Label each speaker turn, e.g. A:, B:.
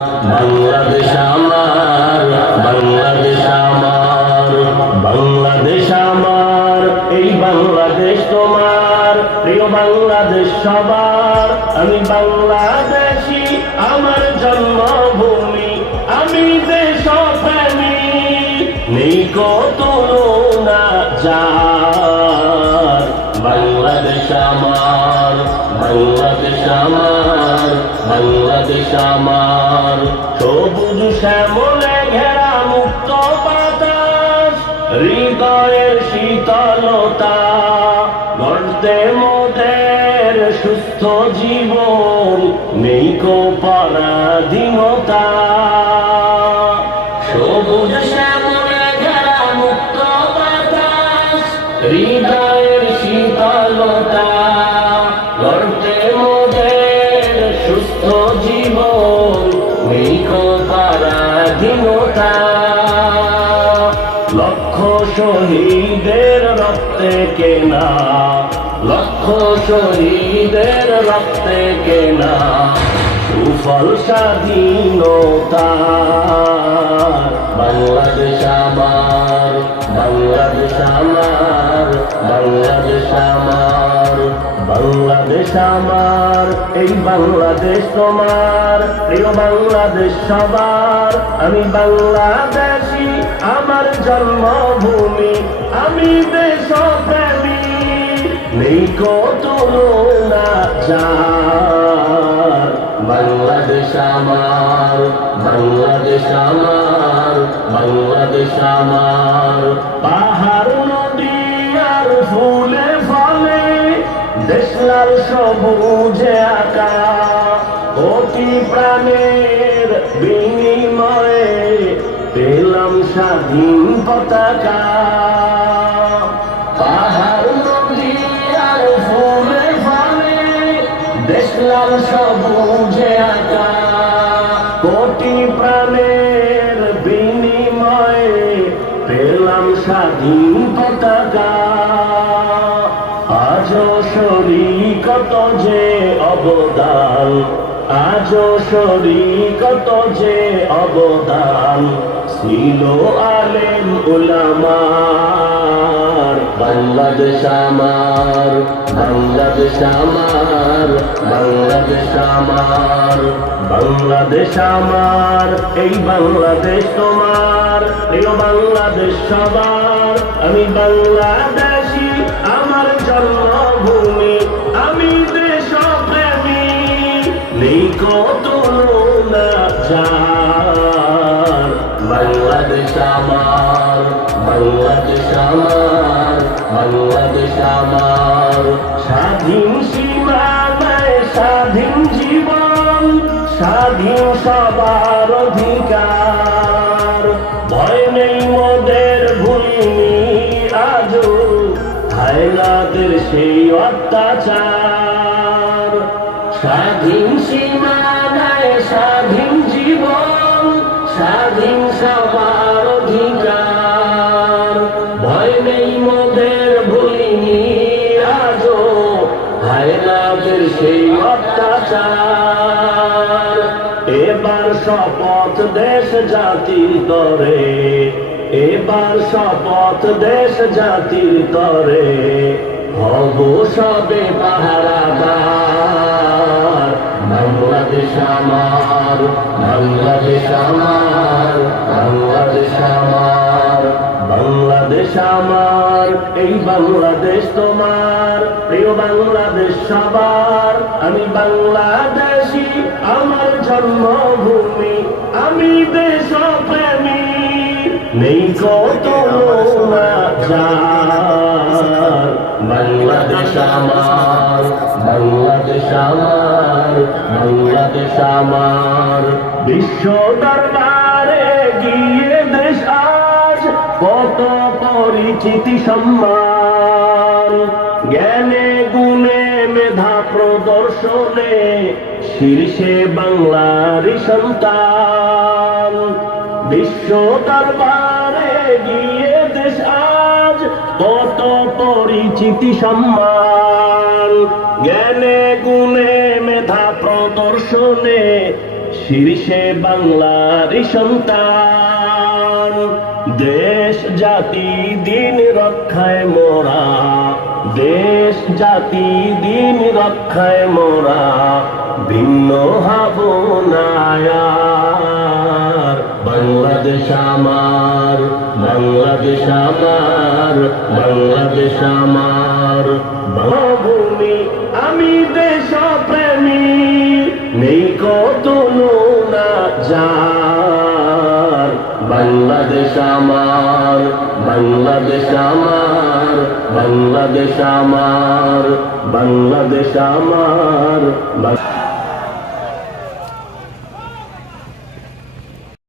A: বাংলাদেশ আমার বাংলাদেশ আমার বাংলাদেশ আমার, এই বাংলাদেশ তোমার, প্রিয় বাংলাদেশ সবার। আমি বাংলাদেশি, আমার জন্মভূমি, আমি দেশপ্রেমী নেই কত না যার। বাংলাদেশ আমার বাংলাদেশ আমার বাংলাদেশ আমার। সবুজ শ্যামলে ঘেরা মুক্ত বাতাস, হৃদয়ের শীতলতা গর্তে মোদের সুস্থ জীবন, নেই কো পরাধীনতা। শহীদের রক্তে কেনা লক্ষ শহীদের রক্তে কেনা। সুফল স্বাধীনতা এই বাংলাদেশ তোমার, প্রিয় বাংলাদেশ সবার। আমি বাংলাদেশি, আমার জন্মভূমি, আমি দেশপ্রেমী। নেই কত না বাংলাদেশ আমার বাংলাদেশ আমার বাংলাদেশ আমার। পাহাড়, নদী আর ফলে দেশলাল সবুজে আঁকা অতি প্রাণের বিনিময়ে পেলাম স্বাধীন পতাকা। পাহাড় নদী আর ফুলে ফলে দেশলাল সবুজে আঁকা কোটি প্রাণের বিনিময়ে পেলাম স্বাধীন পতাকা। অবদান। আজও শরীকত যে অবদান ছিল আলেম উলামার। বাংলাদেশ আমার বাংলাদেশ আমার বাংলাদেশ আমার বাংলাদেশ আমার, এই বাংলাদেশ তোমার, প্রিয় বাংলাদেশ সবার। আমি বাংলাদেশি কত বাংলাদেশ আমার বাংলাদেশ আমার বাংলাদেশ আমার। স্বাধীন সীমানায় স্বাধীন জীবন, স্বাধীন সবার অধিকার। ভয় নেই মোদের, ভুলিনি আজও। হায়নাদের সেই অত্যাচার স্বাধীন সীমানায় স্বাধীন জীবন, স্বাধীন সবার অধিকার। ভয় নেই মোদের ভুলিনি আজও হায়নাদের সেই অত্যাচার। এবার শপথ দেশ জাতির তরে, এবার শপথ দেশ জাতির তরে। হব সবে পাহারাদার। বাংলাদেশ আমার বাংলাদেশ আমার বাংলাদেশ আমার বাংলাদেশ আমার এই বাংলাদেশ তোমার প্রিয় বাংলাদেশ সবার। আমি বাংলাদেশি আমার জন্মভূমি আমি দেশপ্রেমী। নেই কত না বাংলাদেশ আমার। বিশ্ব দরবারে গিয়ে দেশ আজ কত পরিচিতি সম্মান। জ্ঞানে গুণে মেধা প্রদর্শনে শীর্ষে বাংলার সন্তান। বিশ্ব দরবারে গিয়ে দেশ আজ কত পরিচিতি সম্মান। জ্ঞানে গুণে মেধা প্রদর্শনে শীর্ষে বাংলার সন্তান। দেশ, জাতি, দিন রক্ষায় মোরা। দেশ, জাতি, দিন রক্ষায় মোরা। ভিন্ন হব নায়ার বাংলাদেশ আমার বাংলাদেশ আমার বাংলাদেশ আমার। আমি দেশ প্রেমী নেই কত না যার। বাংলাদেশ আমার বাংলাদেশ আমার বাংলাদেশ আমার বাংলাদেশ আমার